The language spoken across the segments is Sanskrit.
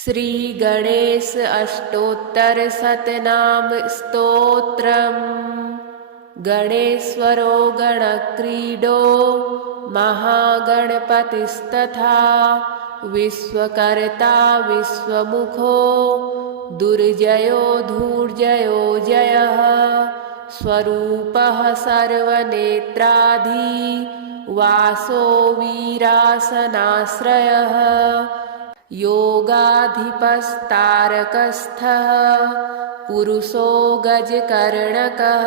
श्रीगणेश अष्टोत्तरशतनाम स्तोत्रम्। गणेश्वरो गणक्रीडो महागणपतिस्तथा विश्वकर्ता विश्वमुखो दुर्जयो धूर्जयो जयः स्वरूपः सर्वनेत्राधि वासो वीरासनाश्रयः योगाधिपस्तारकस्थः पुरुषो गजकर्णकः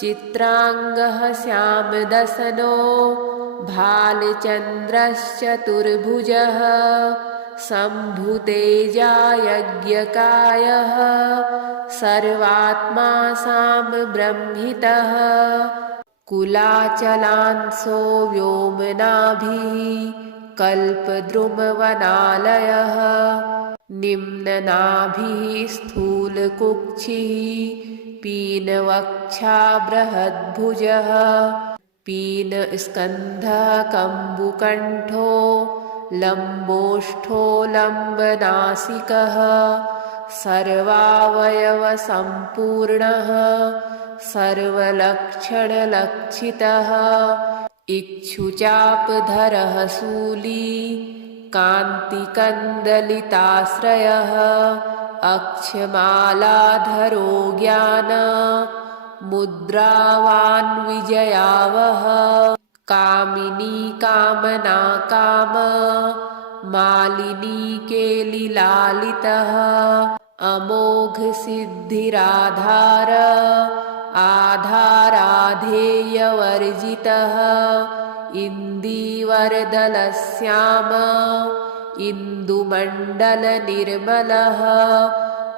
चित्रांगः श्यामदशनो भालचन्द्रश्चतुर्भुजः शम्भुतेजा यज्ञकायः सर्वात्मा सामब्रह्मितः कुलाचलांसो व्योमनाभिः कल्पद्रुमवनालयः निम्ननाभिः स्थूलकुक्षिः पीनवक्षा बृहद्भुजः पीनस्कन्धः कम्बुकण्ठो लम्बोष्ठो लम्बनासिकः सर्वावयवसम्पूर्णः सर्वलक्षणलक्षितः इक्षुचापधरः शूली कान्तिकन्दलिताश्रयः अक्षमालाधरो ज्ञान मुद्रावान् विजयावः कामिनी कामना काम मालिनी केलिलालितः अमोघ सिद्धिराधार आधाराधेयवर्जितः इन्दीवरदलश्याम इन्दुमण्डलनिर्मलः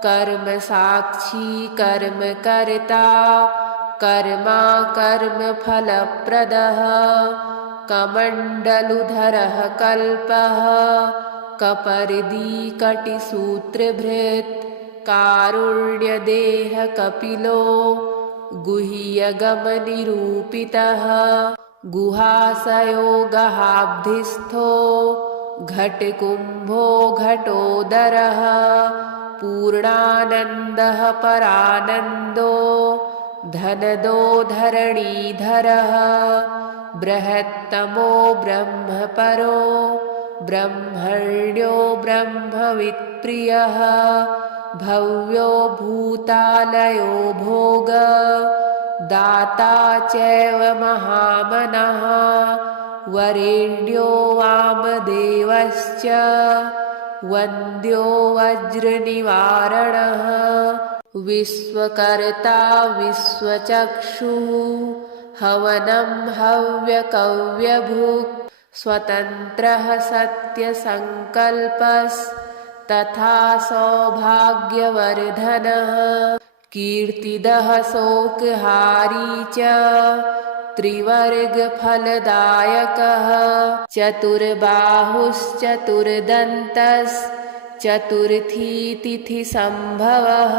कर्मसाक्षी कर्मकर्ता कर्मा कर्मफलप्रदः कमण्डलुधरः कल्पः कपर्दी-कटिसूत्रभृत् कारुण्यदेह कपिलो गुह्यगमनिरूपितः गुहाशयो गहाब्धिस्थो घटकुम्भो घटोदरः पूर्णानन्दः परानन्दो धनदो धरणीधरः बृहत्तमो ब्रह्मपरो ब्रह्मण्यो ब्रह्मवित्प्रियः भव्यो भूतालयो भोग दाता चैव महामनः वरेण्यो वामदेवश्च वन्द्यो वज्रनिवारणः विश्वकर्ता विश्वचक्षुः हवनं हव्यकव्यभुक् स्वतन्त्रः सत्यसङ्कल्पस्तथा सौभाग्यवर्धनः कीर्तिदः शोकहारी च त्रिवर्गफलदायकः चतुर्बाहुश्चतुर्दन्तश्चतुर्थी तिथिसम्भवः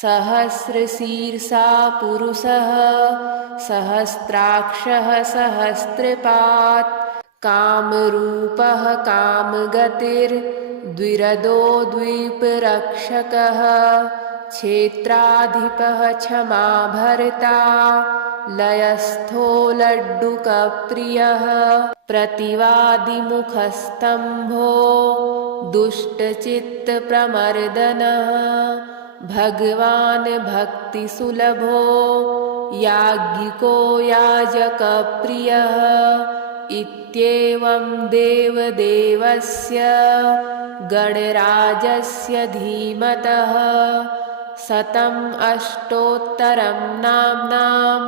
सहस्रशीर्षा पुरुषः सहस्राक्षः सहस्रपात् कामरूपः कामगतिर्द्विरदो द्वीपरक्षकः क्षेत्राधिपः क्षमाभर्ता लयस्थो लड्डुकप्रियः प्रतिवादिमुखस्तम्भो दुष्टचित्तप्रमर्दनः भगवान् भक्तिसुलभो याज्ञिको याजकप्रियः इत्येवं देवदेवस्य गणराजस्य धीमतः शतम् अष्टोत्तरं नाम्नां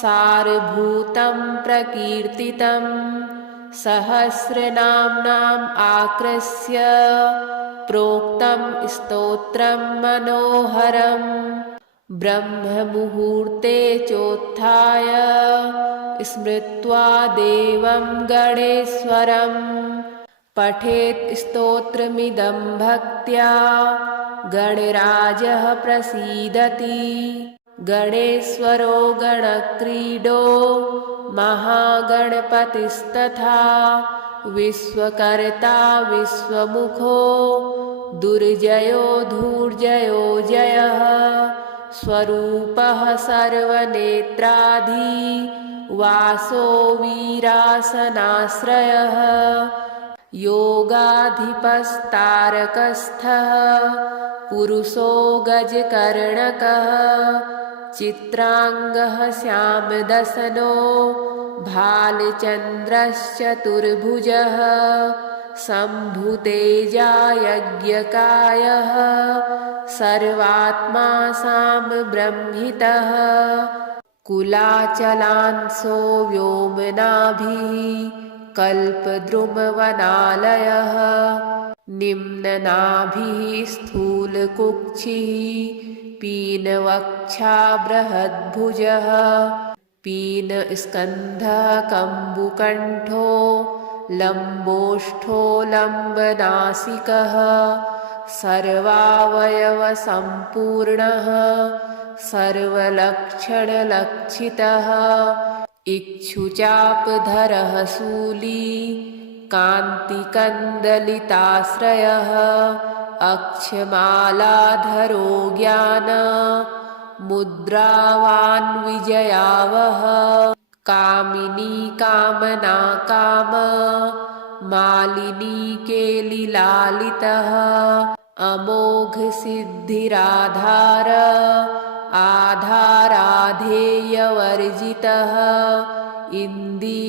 सारभूतं प्रकीर्तितं सहस्रनाम्नाम् आकृष्य प्रोक्तं स्तोत्रं मनोहरम् ब्रह्ममुहूर्ते चोत्थाय स्मृत्वा देवं गणेश्वरं पठेत् स्तोत्रमिदं भक्त्या गणराजः प्रसीदति गणेश्वरो गणक्रीडो महागणपतिस्तथा विश्वकर्ता विश्वमुखो दुर्जयो धूर्जयो जयः स्वरूपः सर्वनेत्राधि वासो वीरासनाश्रयः योगाधिपस्तारकस्थः पुरुषो गजकर्णकः चित्रांगः श्यामदसनो भालचन्द्रश्चतुर्भुजः शम्भुतेजा यज्ञकायः सर्वात्मा सामब्रह्मितः कुलाचलांसो व्योमनाभिः कल्पद्रुमवनालयः निम्ननाभिः स्थूलकुक्षिः पीनवक्षा बृहद्भुजः पीनस्कन्धः कम्बुकण्ठो लम्बोष्ठो लम्बनासिकः सर्वावयवसम्पूर्णः सर्वलक्षणलक्षितः इक्षुचापधरः शूली कान्तिकन्दलिताश्रयः अक्षमालाधरो ज्ञान मुद्रावान् विजयावः कामिनी कामना काम मालिनी केलिलालितः अमोघ सिद्धिराधार आधाराधेयवर्जितः इन्दीवरदलश्याम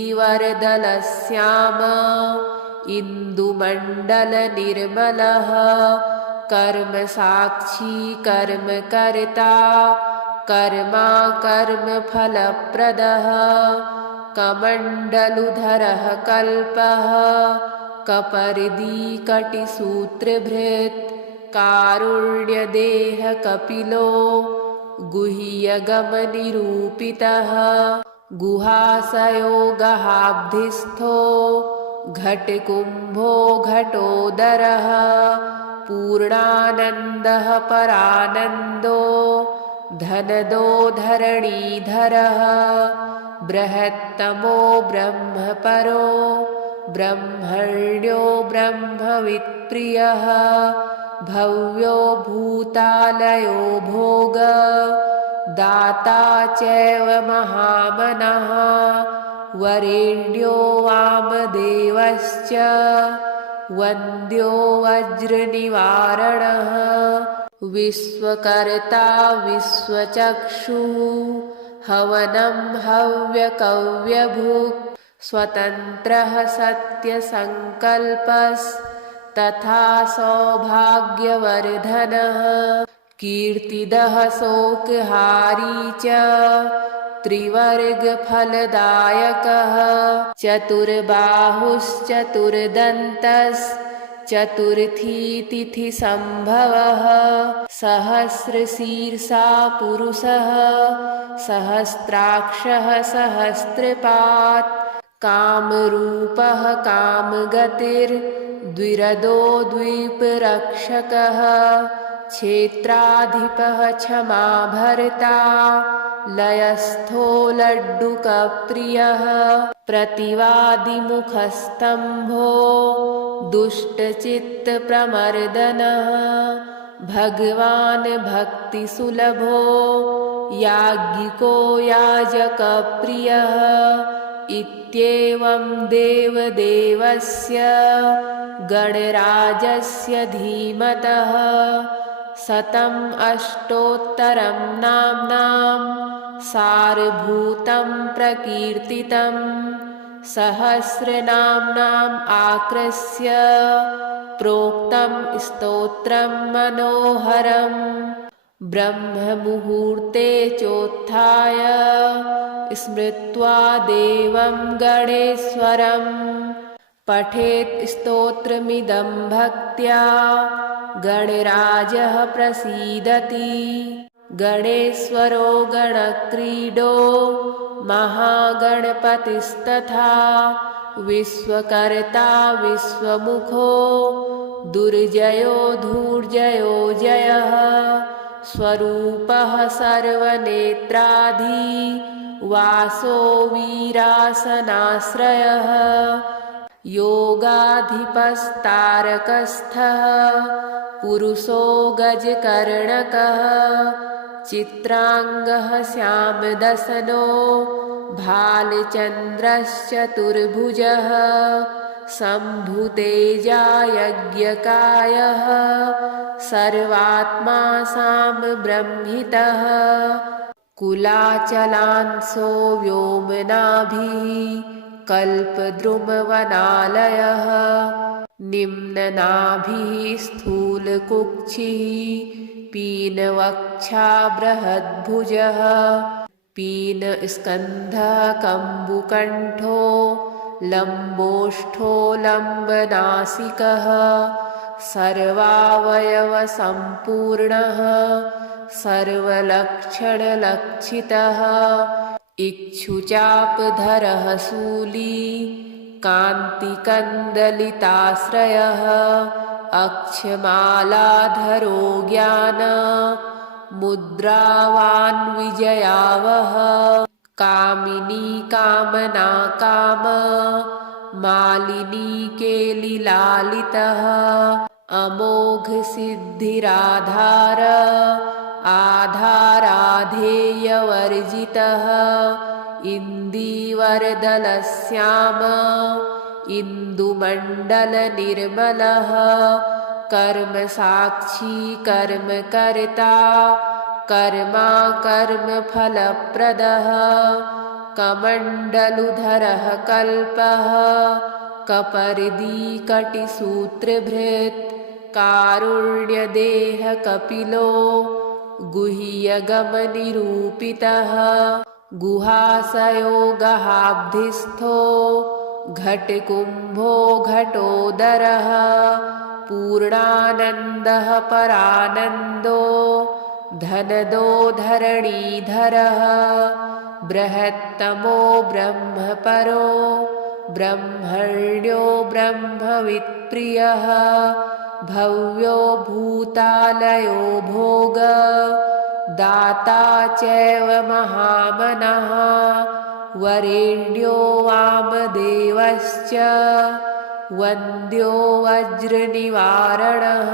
इन्दुमण्डलनिर्मलः कर्मसाक्षी कर्मकर्ता कर्मा कर्मफलप्रदः कमण्डलुधरः कल्पः कपर्दी कटिसूत्रभृत् कारुण्यदेह कपिलो गुह्यगमनिरूपितः गुहाशयो गहाब्धिस्थो घटकुम्भो घटोदरः पूर्णानन्दः परानन्दो धनदो धरणीधरः बृहत्तमो ब्रह्मपरो ब्रह्मण्यो ब्रह्मवित्प्रियः भव्यो भूतालयो भोग दाता चैव महामनः वरेण्यो वामदेवश्च वन्द्यो वज्रनिवारणः विश्वकर्ता विश्वचक्षुः हवनं हव्यकव्यभुक् स्वतन्त्रः सत्यसङ्कल्पस्तथा सौभाग्यवर्धनः कीर्तिदः शोकहारी च त्रिवर्गफलदायकः चतुर्बाहुश्चतुर्दन्तश्चतुर्थी तिथिसम्भवः सहस्रशीर्षा पुरुषः सहस्राक्षः सहस्रपात् कामरूपः कामगतिर्द्विरदो द्वीपरक्षकः क्षेत्राधिपः क्षमाभर्ता लयस्थो लड्डुकप्रियः प्रतिवादिमुखस्तम्भो दुष्टचित्तप्रमर्दनः भगवान् भक्तिसुलभो याज्ञिको याजकप्रियः इत्येवं देवदेवस्य गणराजस्य धीमतः शतम् अष्टोत्तरं नाम्नां सारभूतं प्रकीर्तितं सहस्रनाम्नाम् आकृष्य प्रोक्तं स्तोत्रं मनोहरम् ब्रह्ममुहूर्ते चोत्थाय स्मृत्वा देवं गणेश्वरं पठेत् स्तोत्रमिदं भक्त्या गणराजः प्रसीदति गणेश्वरो गणक्रीडो महागणपतिस्तथा विश्वकर्ता विश्वमुखो दुर्जयो धूर्जयो जयः स्वरूपः सर्वनेत्राधि वासो वीरासनाश्रयः योगाधिपस्तारकस्थः पुरुषो गजकर्णकः चित्रांगः श्यामदसनो भालचन्द्रश्चतुर्भुजः शम्भुतेजा यज्ञकायः सर्वात्मा सामब्रह्मितः कुलाचलांसो व्योमनाभिः कल्पद्रुमवनालयः निम्ननाभिः स्थूलकुक्षिः पीनवक्षा बृहद्भुजः पीनस्कन्धः कम्बुकण्ठो लम्बोष्ठो लम्बनासिकः सर्वावयवसम्पूर्णः सर्वलक्षणलक्षितः इक्षुचापधरः शूली कान्तिकन्दलिताश्रयः अक्षमालाधरो ज्ञान मुद्रावान् विजयावः कामिनी कामना काम मालिनी केलिलालितः अमोघ सिद्धिराधार आधाराधेयवर्जितः इन्दीवरदलश्याम इन्दुमण्डलनिर्मलः कर्मसाक्षी कर्मकर्ता कर्मा कर्मफलप्रदः कमण्डलुधरः कल्पः कपर्दी कटिसूत्रभृत् कारुण्यदेह कपिलो गुह्यगमनिरूपितः गुहाशयो गहाब्धिस्थो घटकुम्भो घटोदरः पूर्णानन्दः परानन्दो धनदो धरणीधरः बृहत्तमो ब्रह्मपरो ब्रह्मण्यो ब्रह्मवित्प्रियः भव्यो भूतालयो भोग दाता चैव महामनः वरेण्यो वामदेवश्च वन्द्यो वज्रनिवारणः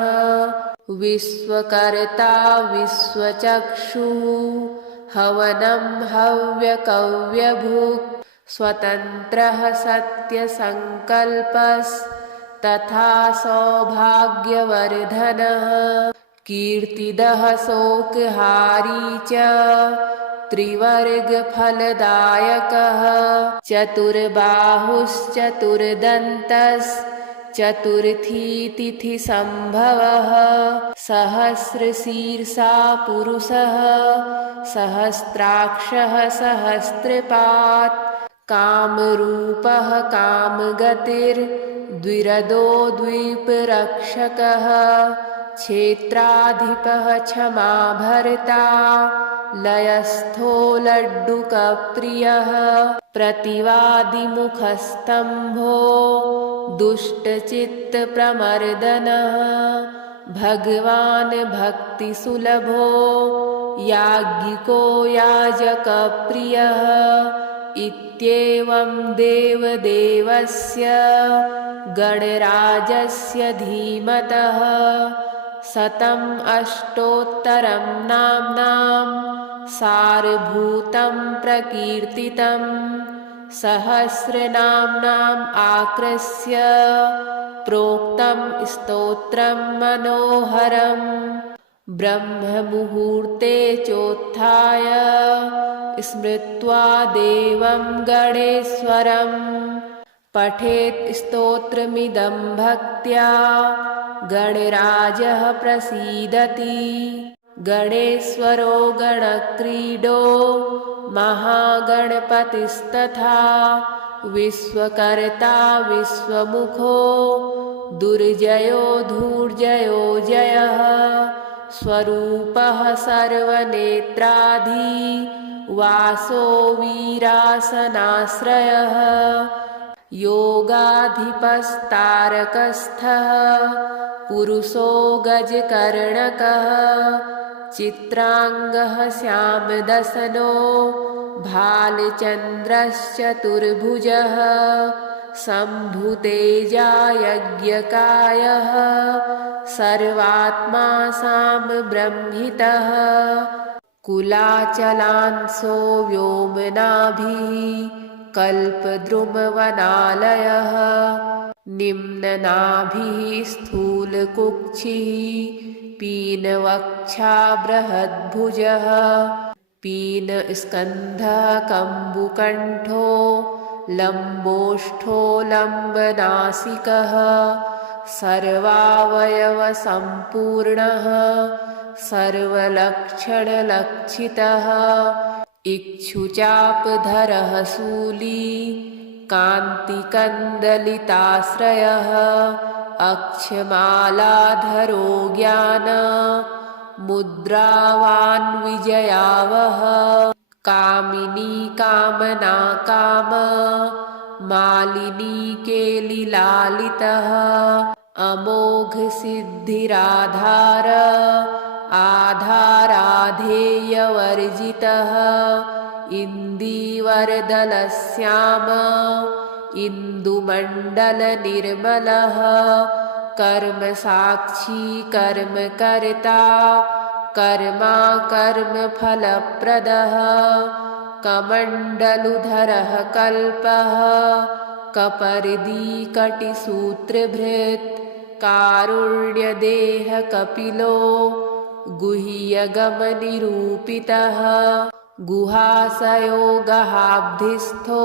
विश्वकर्ता विश्वचक्षुः हवनं हव्यकव्यभुक् स्वतन्त्रः सत्यसङ्कल्पस्तथा सौभाग्यवर्धनः कीर्तिदः शोकहारी च त्रिवर्गफलदायकः चतुर्बाहुश्चतुर्दन्तश्चतुर्थी तिथिसम्भवः सहस्रशीर्षा पुरुषः सहस्राक्षः सहस्रपात् कामरूपः कामगतिर्द्विरदो द्वीपरक्षकः क्षेत्राधिपः क्षमाभर्ता लयस्थो लड्डुकप्रियः प्रतिवादिमुखस्तम्भो दुष्टचित्तप्रमर्दनः भगवान् भक्तिसुलभो याज्ञिको याजकप्रियः इत्येवं देवदेवस्य गणराजस्य धीमतः शतम् अष्टोत्तरं नाम्नां सारभूतं प्रकीर्तितं सहस्रनाम्नाम् आकृष्य प्रोक्तं स्तोत्रं मनोहरम् ब्रह्ममुहूर्ते चोत्थाय स्मृत्वा देवं गणेश्वरं पठेत् स्तोत्रमिदं भक्त्या गणराजः प्रसीदति गणेश्वरो गणक्रीडो महागणपतिस्तथा विश्वकर्ता विश्वमुखो दुर्जयो धूर्जयो जयः स्वरूपः सर्वनेत्राधि वासो वीरासनाश्रयः योगाधिपस्तारकस्थः पुरुषो गजकर्णकः चित्रांगः श्यामदसनो भालचन्द्रश्चतुर्भुजः शम्भुतेजा यज्ञकायः सर्वात्मा साम्ब्रह्मितः कुलाचलांसो व्योमनाभिः कल्पद्रुमवनालयः निम्ननाभिः स्थूलकुक्षिः पीनवक्षा बृहद्भुजः पीनस्कन्धः कम्बुकण्ठो लम्बोष्ठो लम्बनासिकः सर्वावयवसम्पूर्णः सर्वलक्षणलक्षितः इक्षुचापधरः शूली कान्तिकन्दलिताश्रयः अक्षमालाधरो ज्ञान मुद्रावान् विजयावः कामिनी कामना काम मालिनी केलिलालितः अमोघ सिद्धिराधार आधाराधेयवर्जितः इन्दीवरदलश्याम इन्दुमण्डलनिर्मलः कर्मसाक्षी कर्मकर्ता कर्मा कर्मफलप्रदः कमण्डलुधरः कल्पः कपर्दी कटिसूत्रभृत् कारुण्यदेह कपिलो गुह्यगमनिरूपितः गुहाशयो गहाब्धिस्थो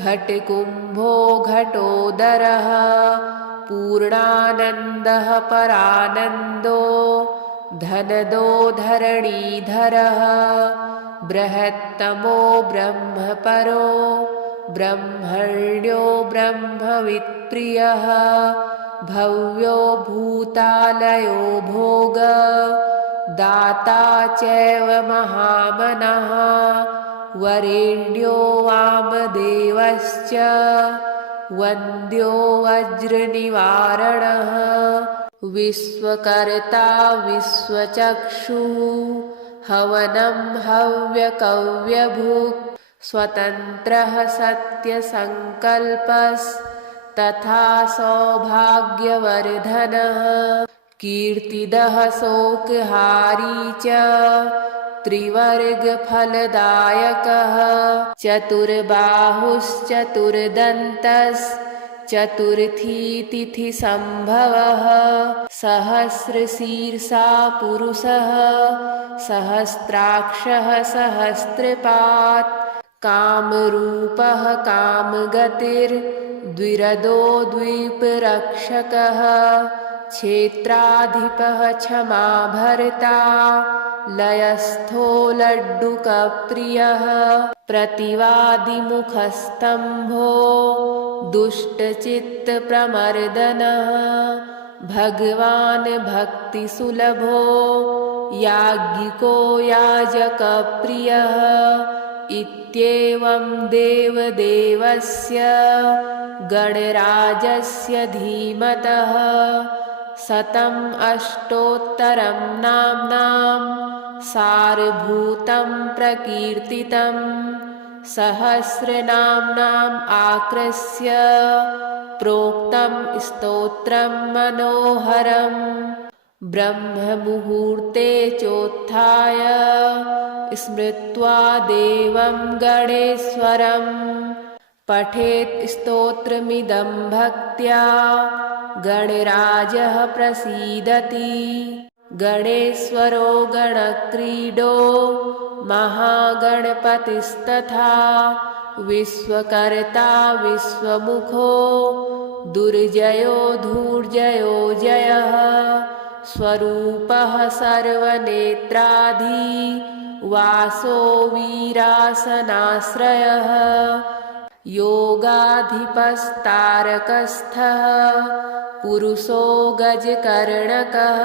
घटकुम्भो घटोदरः पूर्णानन्दः परानन्दो धनदो धरणीधरः बृहत्तमो ब्रह्मपरो ब्रह्मण्यो ब्रह्मवित्प्रियः भव्यो भूतालयो भोग दाता चैव महामनः वरेण्यो वामदेवश्च वन्द्यो वज्रनिवारणः विश्वकर्ता विश्वचक्षुः हवनं हव्यकव्यभुक् स्वतन्त्रः सत्यसङ्कल्पस्तथा सौभाग्यवर्धनः कीर्तिदः शोकहारी च त्रिवर्गफलदायकः चतुर्बाहुश्चतुर्दन्तश्चतुर्थी तिथिसम्भवः सहस्रशीर्षा पुरुषः सहस्राक्षः सहस्रपात् कामरूपः कामगतिर्द्विरदो द्वीपरक्षकः क्षेत्राधिपः क्षमाभर्ता लयस्थो लड्डुकप्रियः प्रतिवादिमुखस्तम्भो दुष्टचित्तप्रमर्दनः भगवान् भक्तिसुलभो याज्ञिको याजकप्रियः इत्येवं देवदेवस्य गणराजस्य धीमतः शतम् अष्टोत्तरं नाम्नां सारभूतं प्रकीर्तितं सहस्रनाम्नाम् आकृष्य प्रोक्तं स्तोत्रं मनोहरम् ब्रह्ममुहूर्ते चोत्थाय स्मृत्वा देवं गणेश्वरं पठेत् स्तोत्रमिदं भक्त्या गणराजः प्रसीदति गणेश्वरो गणक्रीडो महागणपतिस्तथा विश्वकर्ता विश्वमुखो दुर्जयो धूर्जयो जयः स्वरूपः सर्वनेत्राधि वासो वीरासनाश्रयः योगाधिपस्तारकस्थः पुरुषो गजकर्णकः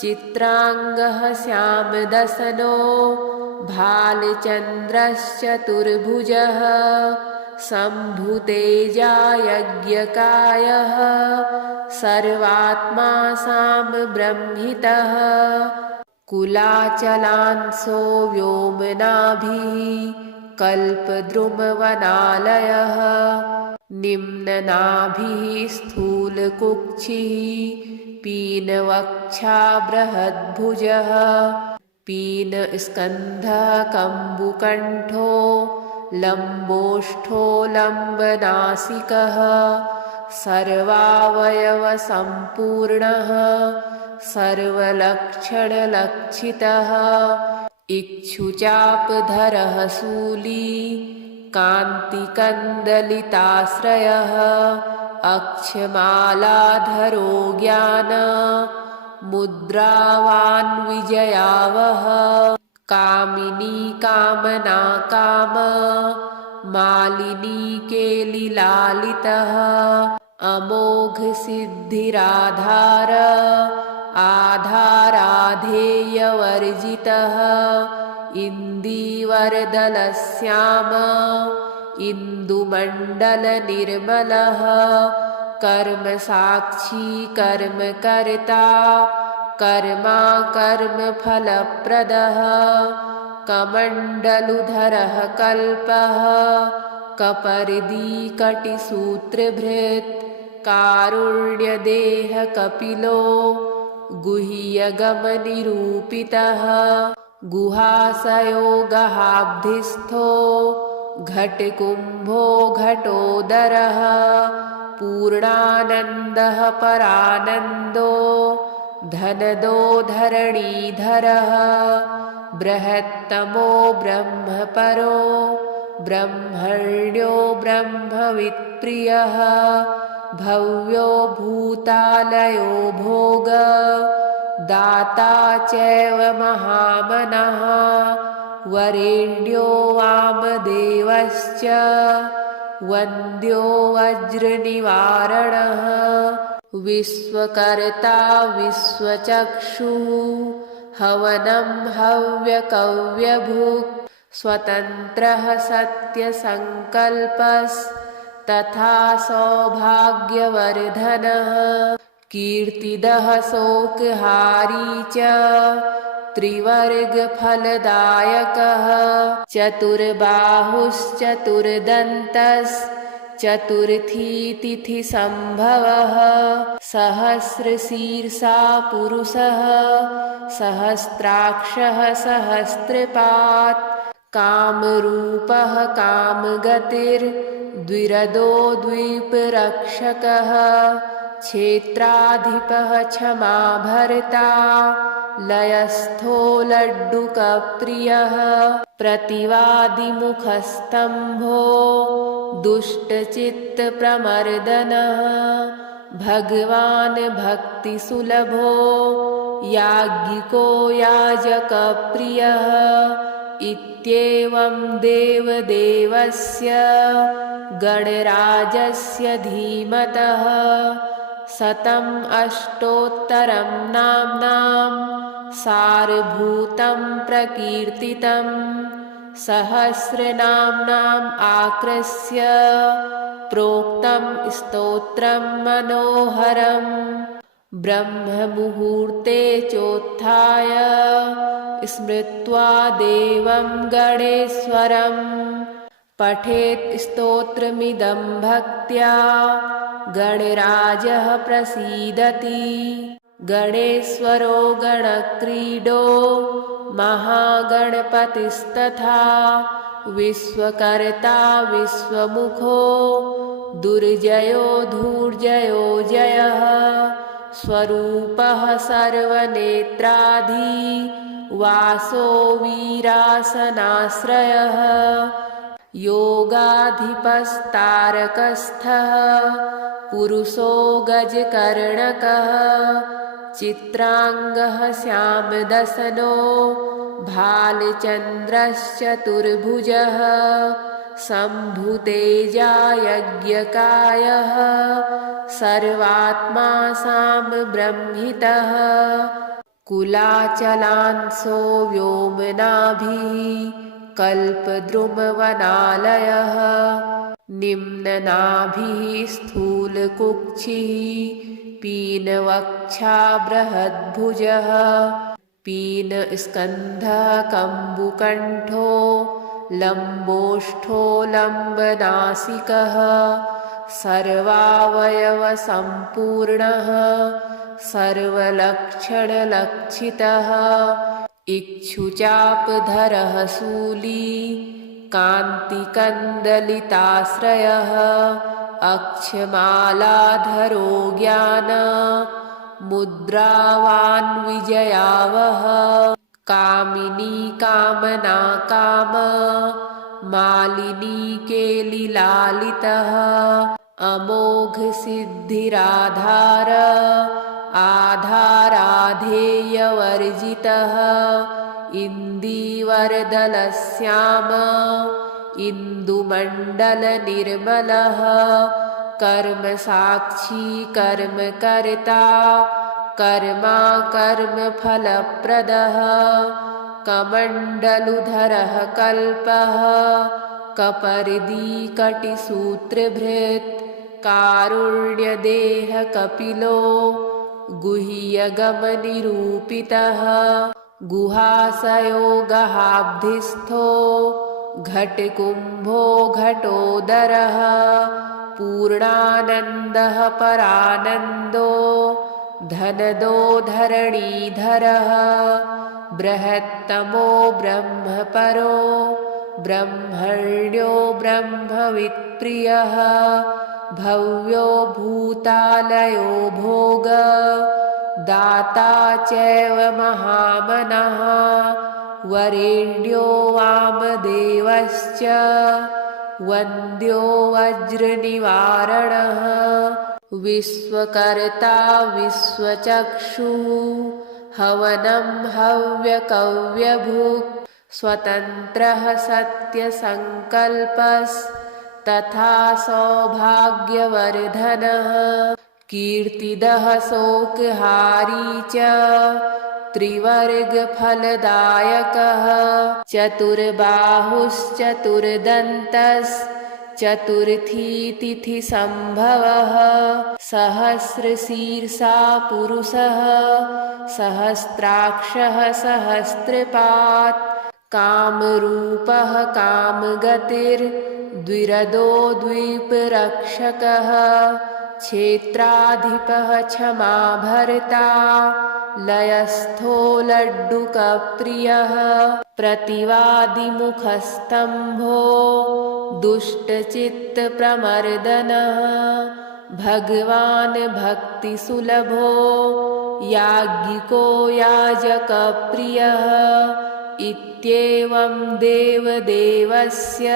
चित्रांगः श्यामदसनो भालचन्द्रश्चतुर्भुजः शम्भुतेजा यज्ञकायः सर्वात्मा साम्ब्रह्मितः कुलाचलांसो व्योमनाभिः कल्पद्रुमवनालयः निम्ननाभिः स्थूलकुक्षिः पीनवक्षा बृहद्भुजः पीनस्कन्धः कम्बुकण्ठो लम्बोष्ठो लम्बनासिकः सर्वावयवसम्पूर्णः सर्वलक्षणलक्षितः इक्षुचापधरः शूली कान्तिकन्दलिताश्रयः अक्षमालाधरो ज्ञान मुद्रावान् विजयावहः कामिनी कामना काम मालिनी केलिलालितः अमोघ सिद्धिराधार आधाराधेयवर्जितः इन्दीवरदलश्याम इन्दुमण्डलनिर्मलः कर्मसाक्षी कर्मकर्ता कर्मा कर्मफलप्रदः कमण्डलुधरः कल्पः कपर्दी कटिसूत्रभृत् कारुण्यदेहः कपिलो गुह्यगमनिरूपितः गुहाशयो गहाब्धिस्थो घटकुम्भो घटोदरः पूर्णानन्दः परानन्दो धनदो धरणीधरः बृहत्तमो ब्रह्मपरो ब्रह्मण्यो ब्रह्मवित्प्रियः भव्यो भूतालयो भोग दाता चैव महामनः वरेण्यो वामदेवश्च वन्द्यो वज्रनिवारणः विश्वकर्ता विश्वचक्षुः हवनं हव्यकव्यभुक् स्वतन्त्रः सत्यसङ्कल्पस्तथा सौभाग्यवर्धनः कीर्तिदः शोकहारी च त्रिवर्गफलदायकः चतुर्बाहुश्चतुर्दन्तश्चतुर्थी तिथिसम्भवः सहस्रशीर्षा पुरुषः सहस्राक्षः सहस्रपात् कामरूपः कामगतिर्द्विरदो द्वीपरक्षकः क्षेत्राधिपः क्षमाभर्ता लयस्थो लड्डुकप्रियः प्रतिवादिमुखस्तम्भो दुष्टचित्तप्रमर्दनः भगवान् भक्तिसुलभो याज्ञिको याजकप्रियः इत्येवं देवदेवस्य गणराजस्य धीमतः शतम् अष्टोत्तरं नाम्नां सारभूतं प्रकीर्तितं सहस्रनाम्नाम् आकृष्य प्रोक्तं स्तोत्रं मनोहरम् ब्रह्ममुहूर्ते चोत्थाय स्मृत्वा देवं गणेश्वरं पठेत् स्तोत्रमिदं भक्त्या गणराजः प्रसीदति गणेश्वरो गणक्रीडो महागणपतिस्तथा विश्वकर्ता विश्वमुखो दुर्जयो धूर्जयो जयः स्वरूपः सर्वनेत्राधि वासो वीरासनाश्रयः योगाधिपस्तारकस्थः पुरुषो गजकर्णकः चित्रांगः श्यामदसनो भालचन्द्रश्चतुर्भुजः शम्भुतेजा यज्ञकायः सर्वात्मा सामब्रह्मितः कुलाचलांसो व्योमनाभिः कल्पद्रुमवनालयः निम्ननाभिः स्थूलकुक्षिः पीनवक्षा बृहद्भुजः पीनस्कन्धः कम्बुकण्ठो लम्बोष्ठो लम्बनासिकः सर्वावयवसम्पूर्णः सर्वलक्षणलक्षितः इक्षुचापधरः शूली कान्तिकन्दलिताश्रयः अक्षमालाधरो ज्ञान मुद्रावान् विजयावः कामिनी कामना काम मालिनी केलिलालितः अमोघ सिद्धिराधार आधाराधेयवर्जितः इन्दीवरदलश्याम इन्दुमण्डलनिर्मलः कर्मसाक्षी कर्मकर्ता कर्मा कर्मफलप्रदः कमण्डलुधरः कल्पः कपर्दी कटिसूत्रभृत् कारुण्यदेह कपिलो गुह्यगमनिरूपितः गुहाशयो गहाब्धिस्थो घटकुम्भो घटोदरः पूर्णानन्दः परानन्दो धनदो धरणीधरः बृहत्तमो ब्रह्मपरो ब्रह्मण्यो ब्रह्मवित्प्रियः भव्यो भूतालयो भोग दाता चैव महामनः वरेण्यो वामदेवश्च वन्द्यो वज्रनिवारणः विश्वकर्ता विश्वचक्षुः हवनं हव्यकव्यभुक् स्वतन्त्रः सत्यसङ्कल्पस्तथा सौभाग्यवर्धनः कीर्तिदः शोकहारी च त्रिवर्गफलदायकः चतुर्बाहुश्चतुर्दन्तश्चतुर्थी तिथिसम्भवः सहस्रशीर्षा पुरुषः सहस्राक्षः सहस्रपात् कामरूपः कामगतिर्द्विरदो द्वीपरक्षकः क्षेत्राधिपः क्षमाभर्ता लयस्थो लड्डुकप्रियः प्रतिवादिमुखस्तम्भो दुष्टचित्तप्रमर्दनः भगवान् भक्तिसुलभो याज्ञिको याजकप्रियः इत्येवं देवदेवस्य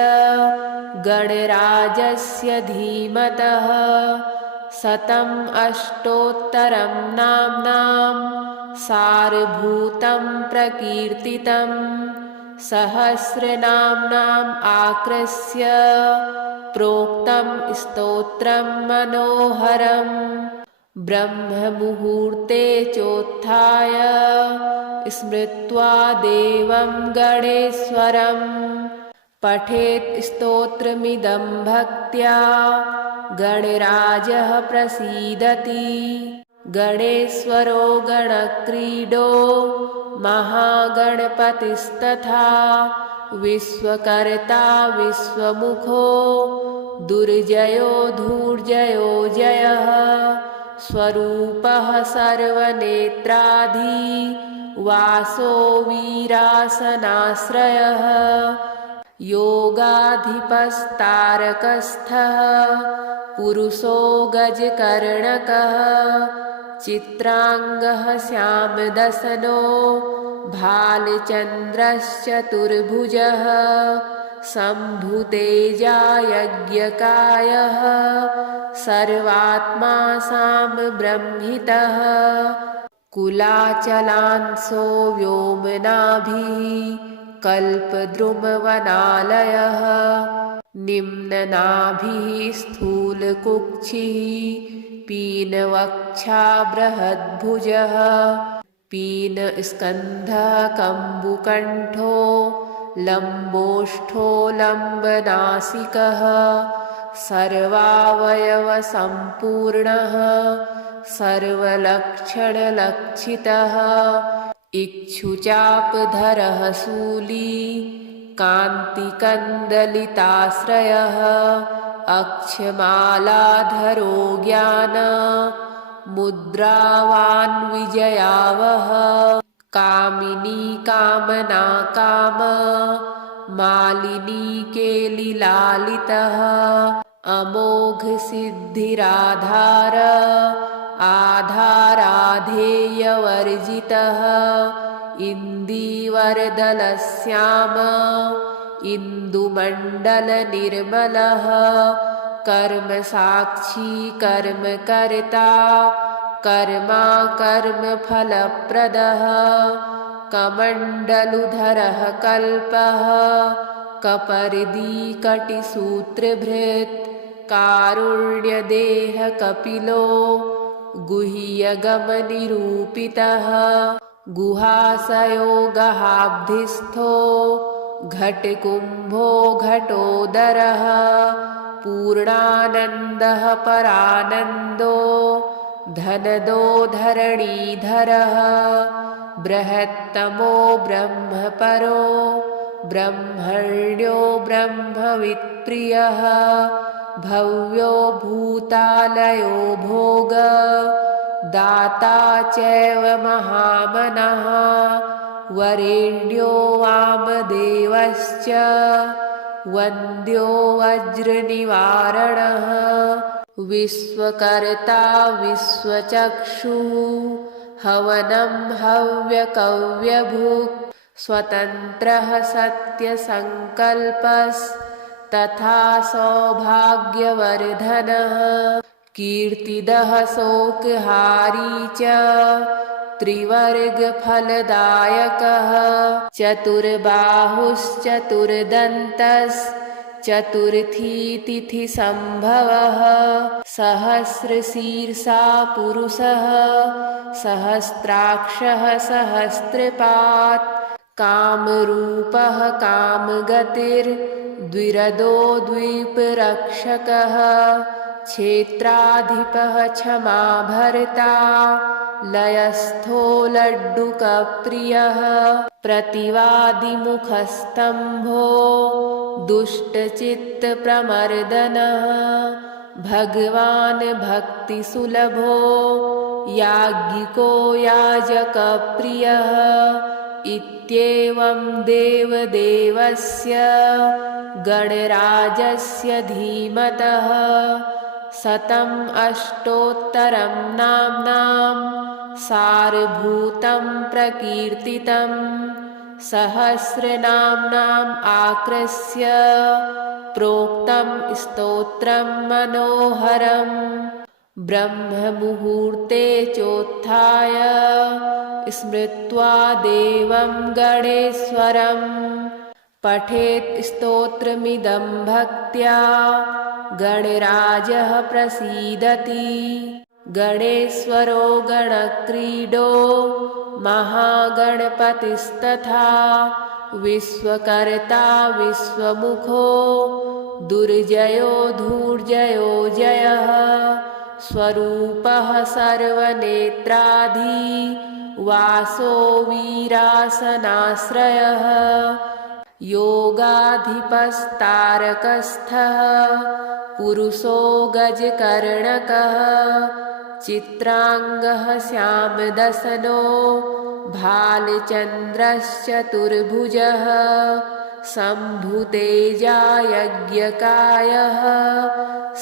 गणराजस्य धीमतः शतम् अष्टोत्तरं नाम्नां सारभूतं प्रकीर्तितं सहस्रनाम्नाम् आकृष्य प्रोक्तं स्तोत्रं मनोहरम् ब्रह्ममुहूर्ते चोत्थाय स्मृत्वा देवं गणेश्वरं पठेत् स्तोत्रमिदं भक्त्या गणराजः प्रसीदति गणेश्वरो गणक्रीडो महागणपतिस्तथा विश्वकर्ता विश्वमुखो दुर्जयो धूर्जयो जयः स्वरूपः सर्वनेत्राधि वासो वीरासनाश्रयः योगाधिपस्तारकस्थः पुरुषो गजकर्णकः चित्रांगः श्यामदशनो भालचन्द्रश्चतुर्भुजः शम्भुतेजा यज्ञकायः सर्वात्मा सामब्रह्मितः कुलाचलांसो व्योमनाभिः कल्पद्रुमवनालयः निम्ननाभिः स्थूलकुक्षिः पीनवक्षा बृहद्भुजः पीनस्कन्धः कम्बुकण्ठो लम्बोष्ठो लम्बनासिकः सर्वावयवसम्पूर्णः सर्वलक्षणलक्षितः इक्षुचापधरः शूली कान्तिकन्दलिताश्रयः अक्षमालाधरो ज्ञान मुद्रावान् विजयावह कामिनी कामना काम मालिनी केलिलालितः अमोघ सिद्धिराधार आधाराधेयवर्जितः इन्दीवरदलश्याम इन्दुमण्डलनिर्मलः कर्मसाक्षी कर्मकर्ता कर्मा कर्मफलप्रदः कमण्डलुधरः कल्पः कपर्दी कटिसूत्रभृत् कारुण्यदेहकपिलो गुह्यगमनिरूपितः गुहाशयो गहाब्धिस्थो घटकुम्भो घटोदरः पूर्णानन्दः परानन्दो धनदो धरणीधरः बृहत्तमो ब्रह्मपरो ब्रह्मण्यो ब्रह्मवित्प्रियः भव्यो भूतालयो भोग दाता चैव महामनः वरेण्यो वामदेवश्च वन्द्यो वज्रनिवारणः विश्वकर्ता विश्वचक्षुः हवनं हव्यकव्यभुक् स्वतन्त्रः सत्यसङ्कल्पस्तथा सौभाग्यवर्धनः कीर्तिदः शोकहारी च त्रिवर्गफलदायकः चतुर्बाहुश्चतुर्दन्तश्चतुर्थी तिथिसम्भवः सहस्रशीर्षा पुरुषः सहस्राक्षः सहस्रपात् कामरूपः कामगतिर्द्विरदो द्वीपरक्षकः क्षेत्राधिपः क्षमाभर्ता लयस्थो लड्डुकप्रियः प्रतिवादिमुखस्तम्भो दुष्टचित्तप्रमर्दनः भगवान् भक्तिसुलभो याज्ञिको याजकप्रियः इत्येवं देवदेवस्य गणराजस्य धीमतः शतम् अष्टोत्तरं नाम्नां सारभूतं प्रकीर्तितं सहस्रनाम्नाम् आकृष्य प्रोक्तं स्तोत्रं मनोहरम् ब्रह्ममुहूर्ते चोत्थाय स्मृत्वा देवं गणेश्वरं पठेत् स्तोत्रमिदं भक्त्या गणराजः प्रसीदति गणेश्वरो गणक्रीडो महागणपतिस्तथा विश्वकर्ता विश्वमुखो दुर्जयो धूर्जयो जयः स्वरूपः सर्वनेत्राधि वासो वीरासनाश्रयः योगाधिपस्तारकस्थः पुरुषो गजकर्णकः चित्रांगः श्यामदसनो भालचन्द्रश्चतुर्भुजः शम्भुतेजा यज्ञकायः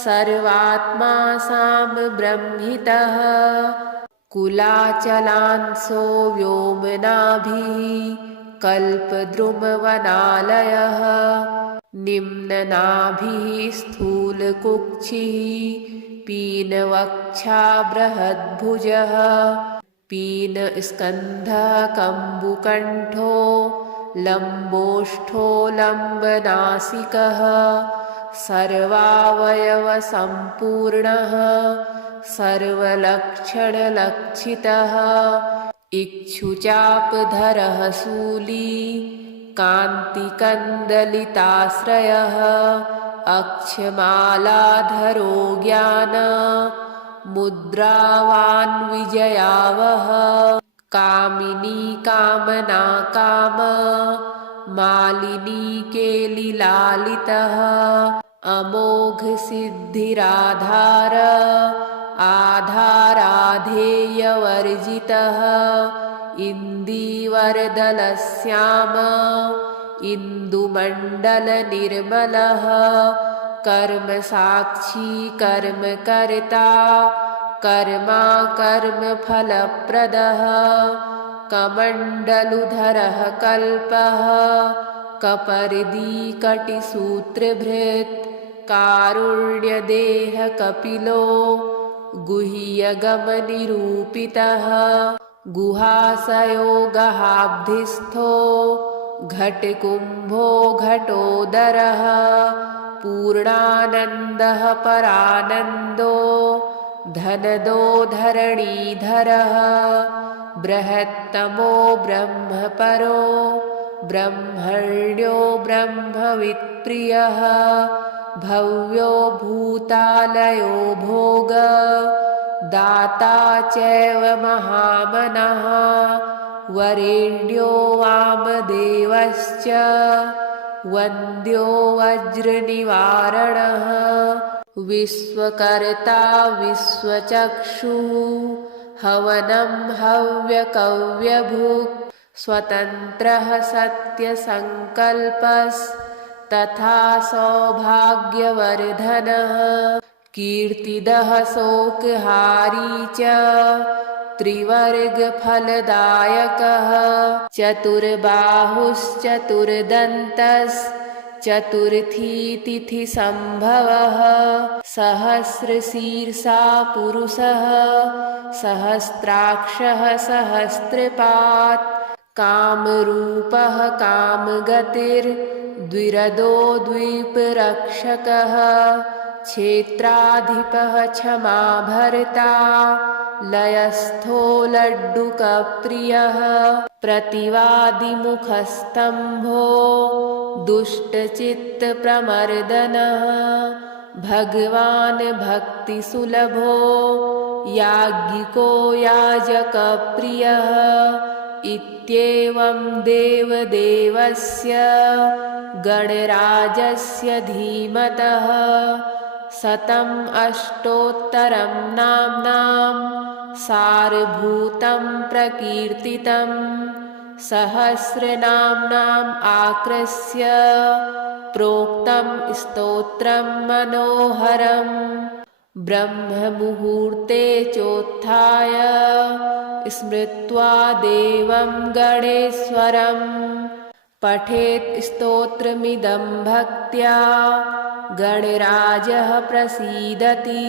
सर्वात्मा सामब्रह्मितः कुलाचलांसो व्योमनाभिः कल्पद्रुमवनालयः निम्ननाभिः स्थूलकुक्षिः पीनवक्षा बृहद्भुजः पीनस्कन्धः कम्बुकण्ठो लम्बोष्ठो लम्बनासिकः सर्वावयवसम्पूर्णः सर्वलक्षणलक्षितः इक्षुचापधरः शूली कान्तिकन्दलिताश्रयः अक्षमालाधरो ज्ञान मुद्रावान् विजयावह कामिनी कामना काम मालिनी केलिलालितः अमोघ सिद्धिराधार आधाराधेयवर्जितः इन्दीवरदलश्याम इन्दुमण्डलनिर्मलः कर्मसाक्षी कर्मकर्ता कर्मा कर्मफलप्रदः कमण्डलुधरः कल्पः कपर्दी कटिसूत्रभृत् कारुण्यदेहकपिलो गुह्यगमनिरूपितः गुहाशयोगहाब्धिस्थो घटकुम्भो घटोदरः पूर्णानन्दः परानन्दो धनदो धरणीधरः बृहत्तमो ब्रह्मपरो ब्रह्मण्यो ब्रह्मवित्प्रियः भव्यो भूतालयो भोग दाता चैव महामनः वरेण्यो वामदेवश्च वन्द्यो वज्रनिवारणः विश्वकर्ता विश्वचक्षुः हवनं हव्यकव्यभुक् स्वतन्त्रः सत्यसङ्कल्पस्तथा सौभाग्यवर्धनः कीर्तिदः शोकहारी च त्रिवर्गफलदायकः चतुर्बाहुश्चतुर्दन्तश्चतुर्थी तिथिसम्भवः सहस्रशीर्षा पुरुषः सहस्राक्षः सहस्रपात् कामरूपः कामगतिर्द्विरदो द्वीपरक्षकः क्षेत्राधिपः क्षमाभर्ता लयस्थो लड्डुकप्रियः प्रतिवादिमुखस्तम्भो दुष्टचित्तप्रमर्दनः भगवान् भक्तिसुलभो याज्ञिको याजकप्रियः इत्येवं देवदेवस्य गणराजस्य धीमतः शतम् अष्टोत्तरं नाम्नां सारभूतं प्रकीर्तितं सहस्रनाम्नाम् आकृष्य प्रोक्तं स्तोत्रं मनोहरम् ब्रह्ममुहूर्ते चोत्थाय स्मृत्वा देवं गणेश्वरं पठेत् स्तोत्रमिदं भक्त्या गणराजः प्रसीदति।